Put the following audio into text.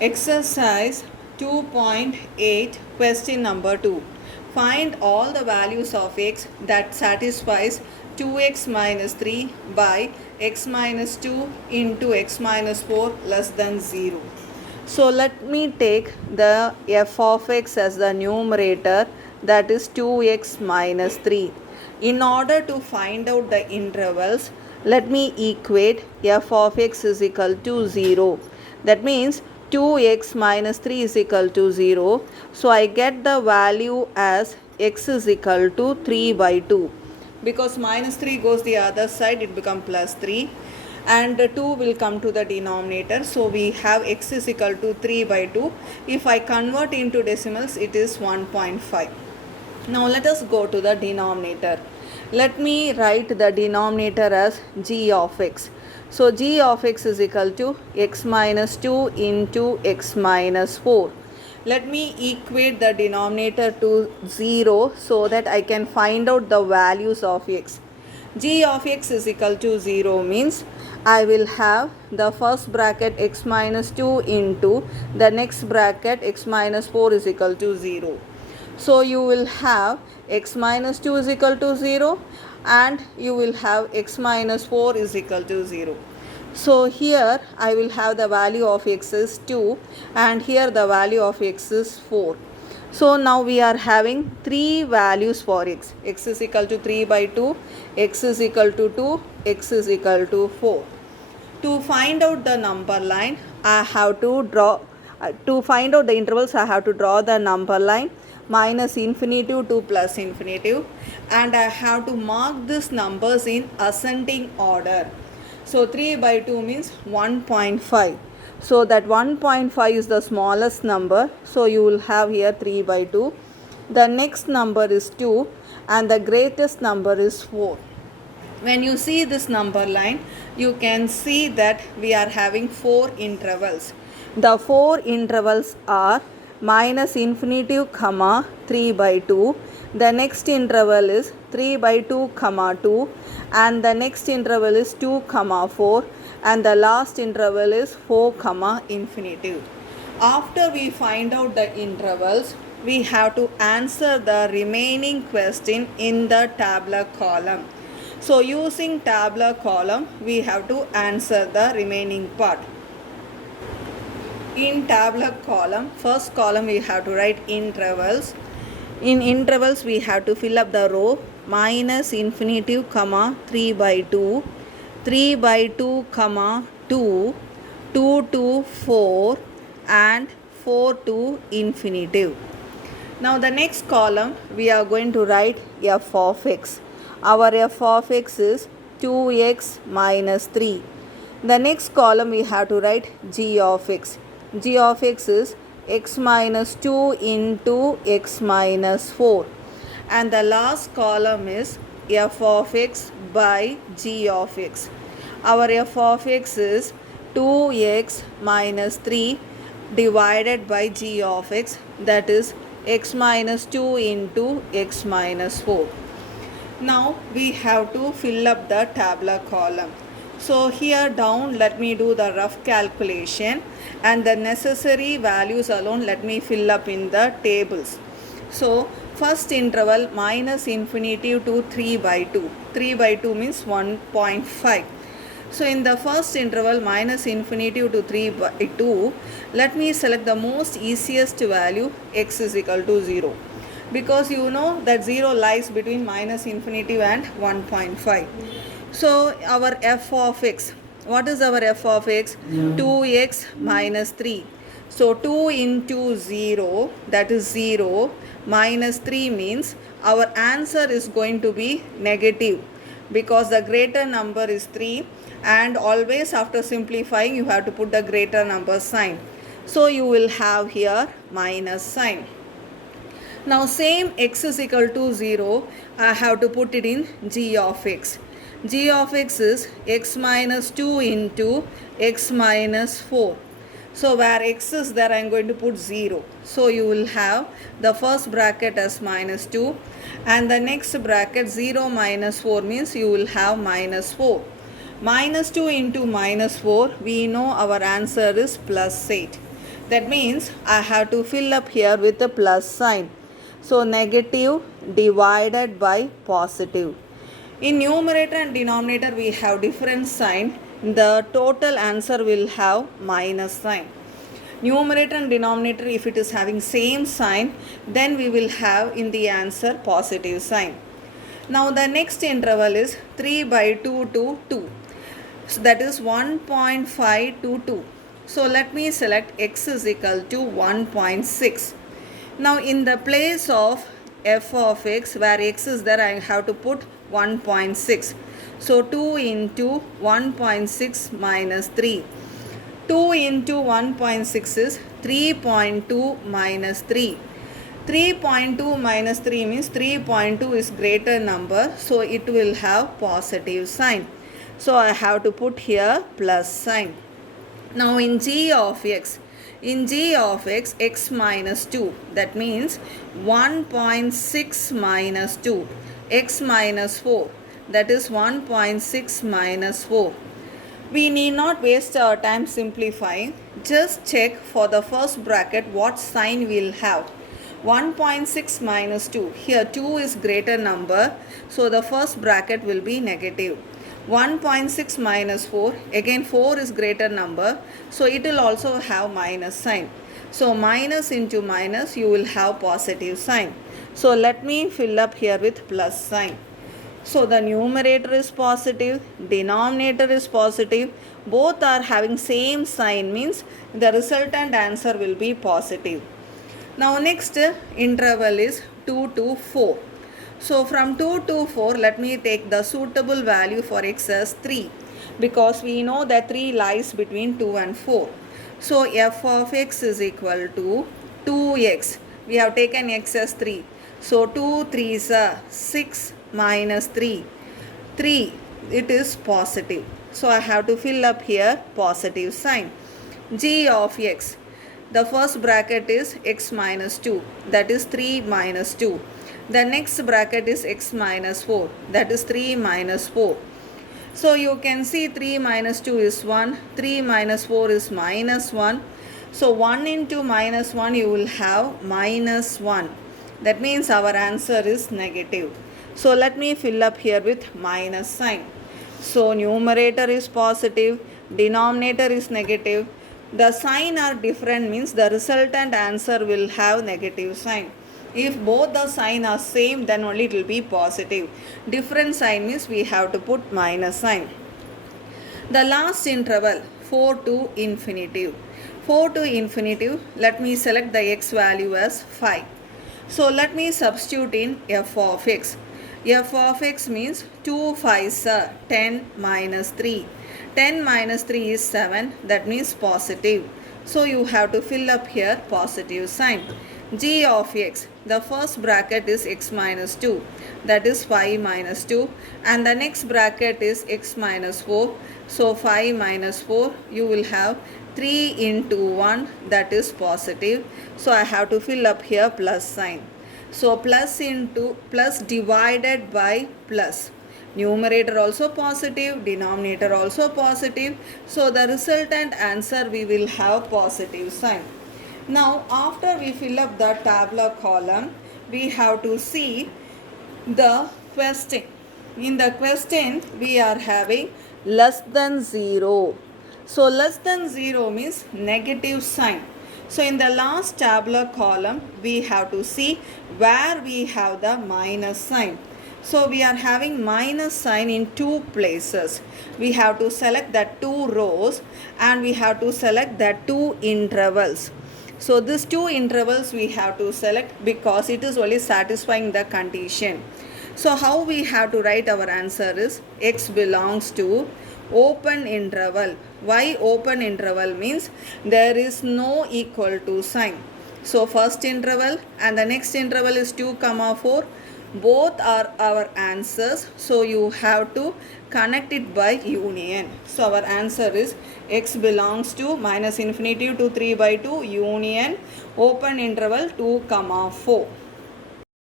Exercise 2.8 question number 2. Find all the values of x that satisfies 2x minus 3 by x minus 2 into x minus 4 less than 0. So let me take the f of x as the numerator, that is 2x minus 3. In order to find out the intervals, let me equate f of x is equal to 0. That means 2x minus 3 is equal to 0. So I get the value as x is equal to 3 by 2. Because minus 3 goes the other side, it becomes plus 3. And 2 will come to the denominator. So we have x is equal to 3 by 2. If I convert into decimals, it is 1.5. Now let us go to the denominator. Let me write the denominator as g of x. So g of x is equal to x minus 2 into x minus 4. Let me equate the denominator to 0 so that I can find out the values of x. G of x is equal to 0 means I will have the first bracket x minus 2 into the next bracket x minus 4 is equal to 0. So you will have x minus 2 is equal to 0 and you will have x minus 4 is equal to 0. So here I will have the value of x is 2 and here the value of x is 4. So now we are having three values for x. X is equal to 3 by 2, x is equal to 2, x is equal to 4. To find out the number line, I have to find out the intervals, I have to draw the number line minus infinitive to plus infinitive, and I have to mark these numbers in ascending order. So 3 by 2 means 1.5. So that 1.5 is the smallest number. So you will have here 3 by 2. The next number is 2 and the greatest number is 4. When you see this number line, you can see that we are having 4 intervals. The 4 intervals are minus infinitive comma 3 by 2. The next interval is 3 by 2 comma 2 and the next interval is 2 comma 4 and the last interval is 4 comma infinitive. After we find out the intervals, we have to answer the remaining question in the tabular column. So using tabular column, we have to answer the remaining part. In tabular column, first column we have to write intervals. In intervals we have to fill up the row minus infinitive comma 3 by 2, 3 by 2 comma 2, 2 to 4 and 4 to infinitive. Now the next column we are going to write f of x. Our f of x is 2x minus 3. The next column we have to write g of x. G of x is x minus 2 into x minus 4. And the last column is f of x by g of x. Our f of x is 2x minus 3 divided by g of x, that is x minus 2 into x minus 4. Now we have to fill up the tabular column. So here down, let me do the rough calculation and the necessary values alone let me fill up in the tables. So first interval minus infinitive to 3 by 2. 3 by 2 means 1.5. So in the first interval minus infinitive to 3 by 2, let me select the most easiest value, x is equal to 0. Because you know that 0 lies between minus infinitive and 1.5. So our f of x, what is our f of x? 2x minus 3. So 2 into 0, that is 0, minus 3 means our answer is going to be negative because the greater number is 3 and always after simplifying you have to put the greater number sign. So you will have here minus sign. Now same x is equal to 0, I have to put it in g of x. G of x is x minus 2 into x minus 4. So where x is there, I am going to put 0. So you will have the first bracket as minus 2 and the next bracket 0 minus 4 means you will have minus 4. Minus 2 into minus 4, we know our answer is plus 8. That means I have to fill up here with a plus sign. So negative divided by positive. In numerator and denominator we have different sign. The total answer will have minus sign. Numerator and denominator, if it is having same sign, then we will have in the answer positive sign. Now the next interval is 3 by 2 to 2. So that is 1.5 to 2. So let me select x is equal to 1.6. Now in the place of f of x, where x is there, I have to put 1.6. So 2 into 1.6 minus 3. 2 into 1.6 is 3.2 minus 3. 3.2 minus 3 means 3.2 is greater number, so it will have positive sign. So I have to put here plus sign. Now in g of x, x minus 2, that means 1.6 minus 2, x minus 4, that is 1.6 minus 4. We need not waste our time simplifying. Just check for the first bracket what sign we'll have. 1.6 minus 2. Here 2 is greater number, so the first bracket will be negative. 1.6 minus 4. Again 4 is greater number, so it will also have minus sign. So minus into minus, you will have positive sign. So let me fill up here with plus sign. So the numerator is positive, denominator is positive, both are having same sign, means the resultant answer will be positive. Now next interval is 2 to 4. So from 2 to 4, let me take the suitable value for x as 3, because we know that 3 lies between 2 and 4. So f of x is equal to 2x. We have taken x as 3. So 2 3s are 6 minus 3. 3, it is positive. So I have to fill up here positive sign. G of x. The first bracket is x minus 2, that is 3 minus 2. The next bracket is x minus 4, that is 3 minus 4. So you can see 3 minus 2 is 1, 3 minus 4 is minus 1. So 1 into minus 1, you will have minus 1. That means our answer is negative. So let me fill up here with minus sign. So numerator is positive, denominator is negative. The sign are different, means the resultant answer will have negative sign. If both the sign are same, then only it will be positive. Different sign means we have to put minus sign. The last interval, 4 to infinitive. 4 to infinitive, let me select the x value as 5. So let me substitute in f of x. F of x means 2 5s are 10 minus 3. 10 minus 3 is 7, that means positive. So you have to fill up here positive sign. G of x, the first bracket is x minus 2, that is 5 minus 2, and the next bracket is x minus 4. So 5 minus 4, you will have 3 into 1, that is positive. So I have to fill up here plus sign. So plus into plus divided by plus. Numerator also positive, denominator also positive. So the resultant answer we will have positive sign. Now after we fill up the tabular column, we have to see the question. In the question we are having less than 0. So less than 0 means negative sign. So in the last tabular column, we have to see where we have the minus sign. So we are having minus sign in two places. We have to select the two rows and we have to select the two intervals. So these two intervals we have to select because it is only satisfying the condition. So how we have to write our answer is x belongs to open interval. Why open interval? Means there is no equal to sign. So first interval and the next interval is 2 comma 4. Both are our answers. So you have to connect it by union. So our answer is x belongs to minus infinity to 3 by 2 union open interval 2 comma 4.